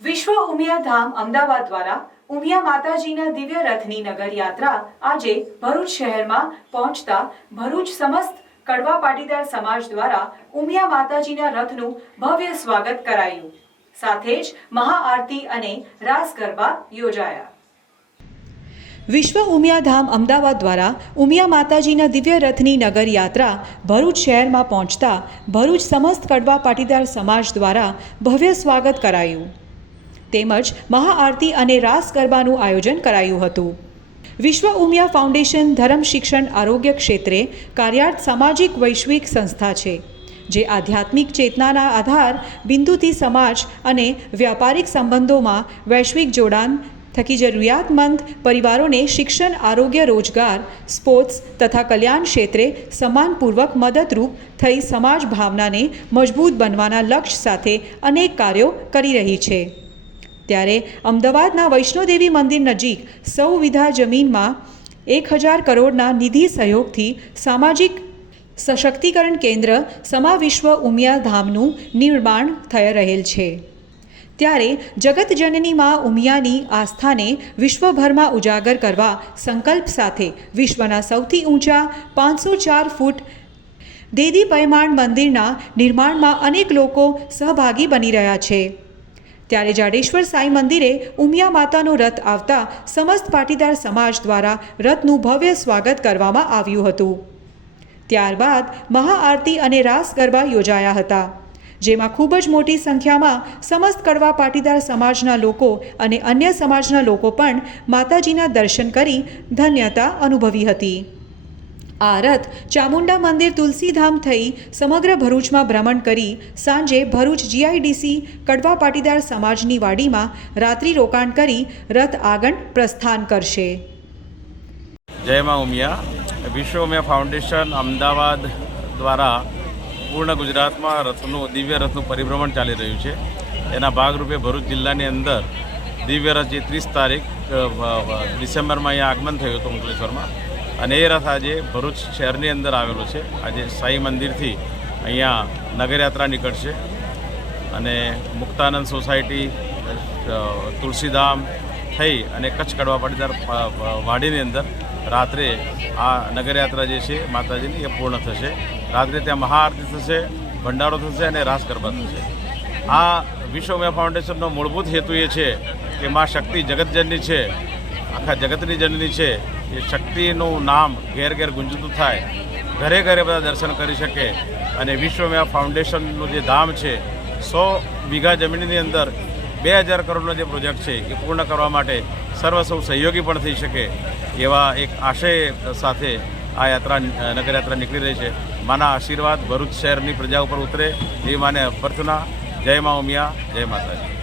વિશ્વ ઉમિયા ધામ અમદાવાદ દ્વારા ઉમિયા માતાજીના દિવ્ય રથની નગર યાત્રા આજે ભરૂચ શહેરમાં પહોંચતા ભરૂચ સમસ્ત કડવા પાટીદાર સમાજ દ્વારા ઉમિયા માતાજીના રથનું ભવ્ય સ્વાગત કરાયું. સાથે જ મહાઆરતી અને રાસ ગરબા યોજાયા. વિશ્વ ઉમિયા ધામ અમદાવાદ દ્વારા ઉમિયા માતાજીના દિવ્ય રથની નગર યાત્રા ભરૂચ શહેરમાં પહોંચતા ભરૂચ સમસ્ત કડવા પાટીદાર સમાજ દ્વારા ભવ્ય સ્વાગત કરાયું. તેમજ મહાઆરતી અને રાસ ગરબાનું આયોજન કરાયું હતું. વિશ્વ ઉમિયા ફાઉન્ડેશન ધર્મ શિક્ષણ આરોગ્ય ક્ષેત્રે કાર્યરત સામાજિક વૈશ્વિક સંસ્થા છે, જે આધ્યાત્મિક ચેતનાના આધાર બિંદુથી સમાજ અને વ્યાપારિક સંબંધોમાં વૈશ્વિક જોડાણ થકી જરૂરિયાતમંદ પરિવારોને શિક્ષણ, આરોગ્ય, રોજગાર, સ્પોર્ટ્સ તથા કલ્યાણ ક્ષેત્રે સન્માનપૂર્વક મદદરૂપ થઈ સમાજ ભાવનાને મજબૂત બનવાના લક્ષ્ય સાથે અનેક કાર્યો કરી રહી છે. ત્યારે અમદાવાદના વૈષ્ણોદેવી મંદિર નજીક 100 વીઘા જમીનમાં 1000 કરોડના નિધિ સહયોગથી સામાજિક સશક્તિકરણ કેન્દ્ર સમા વિશ્વ ઉમિયા ધામનું નિર્માણ થઈ રહેલ છે. ત્યારે જગતજનની માં ઉમિયાની આસ્થાને વિશ્વભરમાં ઉજાગર કરવા સંકલ્પ સાથે વિશ્વના સૌથી ઊંચા 504 ફૂટ દેદીપયમાણ મંદિરના નિર્માણમાં અનેક લોકો સહભાગી બની રહ્યા છે. ત્યારે જાડેશ્વર સાંઈ મંદિરે ઉમિયા માતાનો રથ આવતા સમસ્ત પાટીદાર સમાજ દ્વારા રથનું ભવ્ય સ્વાગત કરવામાં આવ્યું હતું. ત્યારબાદ મહાઆરતી અને રાસ ગરબા યોજાયા હતા, જેમાં ખૂબ જ મોટી સંખ્યામાં સમસ્ત કડવા પાટીદાર સમાજના લોકો અને અન્ય સમાજના લોકો પણ માતાજીના દર્શન કરી ધન્યતા અનુભવી હતી. આ રથ ચામુંડા મંદિર તુલસીધામ થઈ સમગ્ર ભરૂચમાં ભ્રમણ કરી સાંજે ભરૂચ જીઆઈડીસી કડવા પાટીદાર સમાજની વાડીમાં રાત્રિ રોકાણ કરી રથ આગળ પ્રસ્થાન કરશે. જય મા ઉમિયા. વિશ્વ ઉમિયા ફાઉન્ડેશન અમદાવાદ દ્વારા પૂર્ણ ગુજરાતમાં દિવ્ય રથનું પરિભ્રમણ ચાલી રહ્યું છે. એના ભાગરૂપે ભરૂચ જિલ્લાની અંદર દિવ્ય રથ જે 30 તારીખ ડિસેમ્બરમાં અહીંયા આગમન થયું હતું અંકલેશ્વરમાં, અને એ રથ આજે ભરૂચ શહેરની અંદર આવેલો છે. આજે સાઈ મંદિરથી અહીંયા નગરયાત્રા નીકળશે અને મુક્તાનંદ સોસાયટી, તુલસીધામ થઈ અને કચ્છ કડવા પાટીદાર વાડીની અંદર રાત્રે આ નગરયાત્રા જે છે માતાજીની એ પૂર્ણ થશે. રાત્રે ત્યાં મહાઆરતી થશે, ભંડારો થશે અને રાસ ગરબા થશે. આ વિશ્વ ઉમિયા ફાઉન્ડેશનનો મૂળભૂત હેતુ એ છે કે મા શક્તિ જગતજનની છે, આખા જગતની જનની છે. એ શક્તિનું નામ ઘેર ઘેર ગુંજતું થાય, ઘરે ઘરે બધા દર્શન કરી શકે. અને વિશ્વ ઉમિયા ફાઉન્ડેશનનું જે ધામ છે 100 વીઘા જમીનની અંદર 2000 કરોડનો જે પ્રોજેક્ટ છે એ પૂર્ણ કરવા માટે સૌ સહયોગી પણ થઈ શકે એવા એક આશય સાથે આ યાત્રા નગરયાત્રા નીકળી રહી છે. માના આશીર્વાદ ભરૂચ શહેરની પ્રજા ઉપર ઉતરે એ માને અભ્યર્થના. જય મા ઉમિયા, જય માતાજી.